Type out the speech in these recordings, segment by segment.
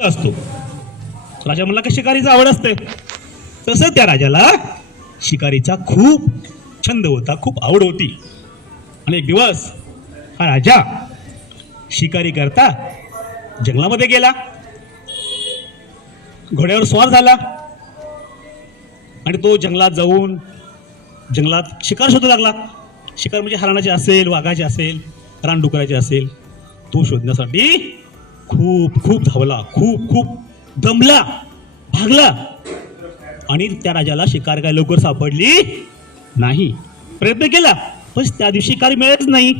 असतो. राजा म्हणला का शिकारीचा आवड असते? तसं त्या राजाला शिकारीचा खूप छंद होता खूप आवड होती. आणि एक दिवस हा राजा शिकारी करता जंगलामध्ये गेला. घोड्यावर स्वार झाला. आणि तो जंगलात जाऊन जंगलात शिकार शोधू लागला. शिकार म्हणजे हरणाचे असेल वाघाचे असेल रानडुकराचे असेल तो शोधण्यासाठी खूप खूप धावला खूप खूप दमला भागला. आणि त्या राजाला शिकार काय लवकर सापडली नाही. प्रयत्न केला पण त्या दिवशी शिकार मिळत नाही.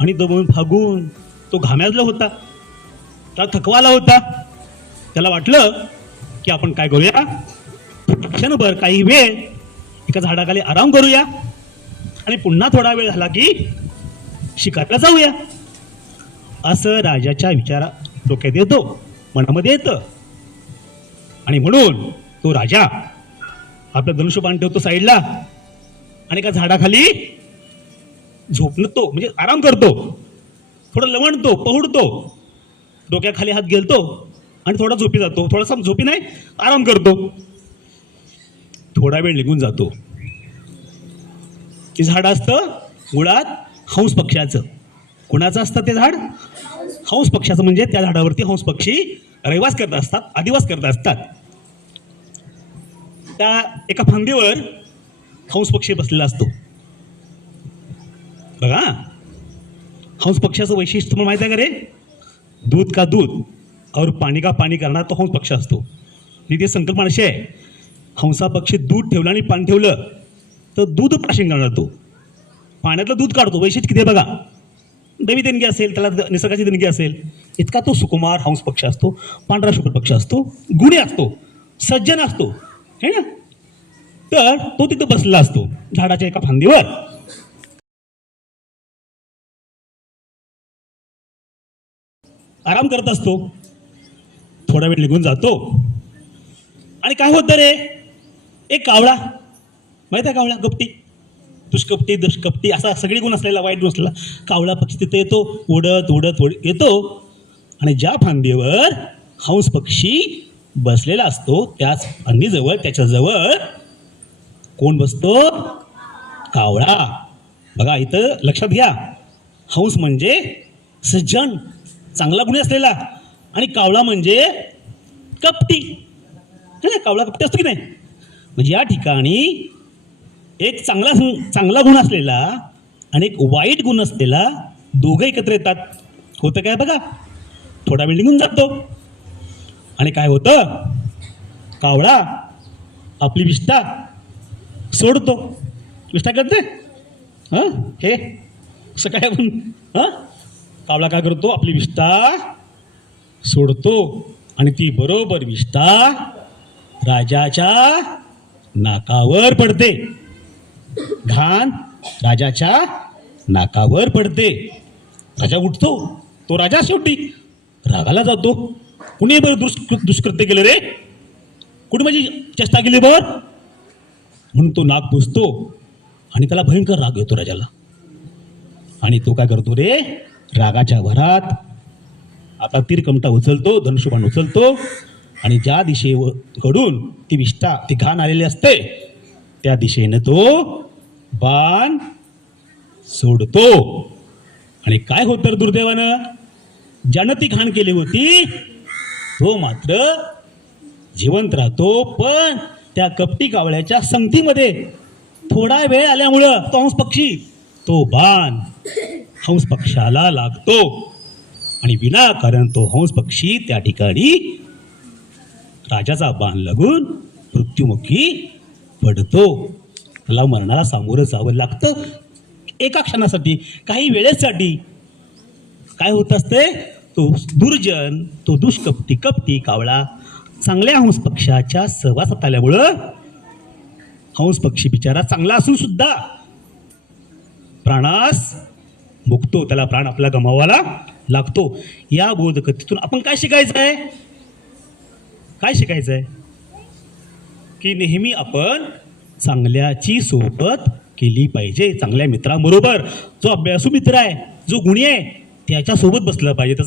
आणि दमून भागून तो घाम्याजला होता. त्याला थकवाला होता. त्याला वाटलं की आपण काय करूया? क्षणभर काही वेळ एका झाडाखाली आराम करूया. आणि पुन्हा थोडा वेळ झाला की शिकारला जाऊया. असं राजाच्या विचारा डोक्यात येतो मनामध्ये येतं. आणि म्हणून तो राजा आपलं धनुष्यबाण ठेवतो साईडला आणि का झाडाखाली झोपणतो म्हणजे आराम करतो. थोडं लवणतो पहुडतो. डोक्याखाली हात गेलतो आणि थोडा झोपी जातो. थोडासा झोपी नाही आराम करतो. थोडा वेळ निघून जातो. ते झाड असतं मुळात हंस पक्ष्याचं. कुणाचं असतं ते झाड? हंस पक्षाचं म्हणजे त्या झाडावरती हंस पक्षी रहिवास करत असतात आदिवास करत असतात. त्या एका फांदीवर हंस पक्षी बसलेला असतो. बघा. हंस पक्षाचं वैशिष्ट्य तुम्हाला माहिती आहे का रे? दूध का दूध और पाणी का पाणी करणार तो हंस पक्ष असतो. मी ती संकल्पना अशी आहे हंसा पक्षी दूध ठेवलं आणि पाणी ठेवलं तर दूध प्राशन करणार तो. पाण्यातलं दूध काढतो वैशिष्ट्य किती आहे बघा? दैवी देणगी असेल त्याला निसर्गाची देणगी असेल इतका तो सुकुमार हंस पक्ष असतो पांढरा शुक्र पक्ष असतो गुणी असतो सज्जन असतो है ना? तर तो तिथं बसलेला असतो झाडाच्या एका फांदीवर. आराम करत असतो थोडा वेळ निघून जातो. आणि काय होतं रे? एक कावळा. माहिती आहे कावळा? गपटी दुष्कपटी दुष्कपटी असा सगळी गुण असलेला वाईट गुण असलेला कावळा पक्षी तिथे येतो उडत उडत उडत येतो. आणि ज्या फांदीवर हंस पक्षी बसलेला असतो त्याच फांदीजवळ त्याच्याजवळ कोण बसतो? कावळा. बघा इथं लक्षात घ्या. हंस म्हणजे सज्जन चांगला गुण असलेला. आणि कावळा म्हणजे कपटी. कावळा कपटी असतो की नाही? म्हणजे या ठिकाणी एक चांगला चांगला गुण असलेला आणि एक वाईट गुण असलेला दोघं एकत्र येतात. होतं काय बघा? थोडा वेळ निघून जातो. आणि काय होतं? कावळा आपली विष्ठा सोडतो. विष्ठा करते? हां? हे? सकाळी आपण हां? कावळा काय करतो? आपली विष्ठा सोडतो. आणि ती बरोबर विष्ठा राजाच्या नाकावर पडते. घाण राजाच्या नाकावर पडते. राजा उठतो. तो राजा शेवटी रागाला जातो. कुणी बरं दुष्कृ दुष्कृत्य केलं रे? कुणी माझी चेष्टा केली बर? म्हणून तो नाक पुसतो आणि त्याला भयंकर राग येतो राजाला. आणि तो काय करतो रे? रागाच्या भरात आता तीरकमटा उचलतो धनुष्यबाण उचलतो आणि ज्या दिशेकडून ती विष्ठा ती घाण आलेली असते त्या दिशेनं तो बाण सोडतो. आणि काय होतं दुर्दैवानं? ज्यानं ती घाण केली होती. तो मात्र जिवंत राहतो पण त्या कपटी कावळ्याच्या संगतीमध्ये थोडा वेळ आल्यामुळं तो हंस पक्षी तो बाण हंस पक्षाला लागतो. आणि विनाकारण तो हंस पक्षी त्या ठिकाणी राजाचा बाण लागून मृत्युमुखी पडतो. त्याला मरणाला सामोरं जावं लागतं. एका क्षणासाठी काही वेळेसाठी. काय होत असते? तो दुर्जन तो दुष्कपटी कपटी कावळा चांगल्या हंस पक्षाच्या सहवासात आल्यामुळं हंस पक्षी बिचारा चांगला असून सुद्धा प्राणास भुगतो. त्याला प्राण आपला गमावायला लागतो. या बोधकथेतून आपण काय शिकायचं आहे काय शिकायचं आहे की नेहमी आपण चांगल्याची सोबत केली पाहिजे. चांगल्या मित्राबरोबर जो अभ्यासू मित्र आहे जो गुणी आहे त्याच्यासोबत बसलं पाहिजे. त्याचा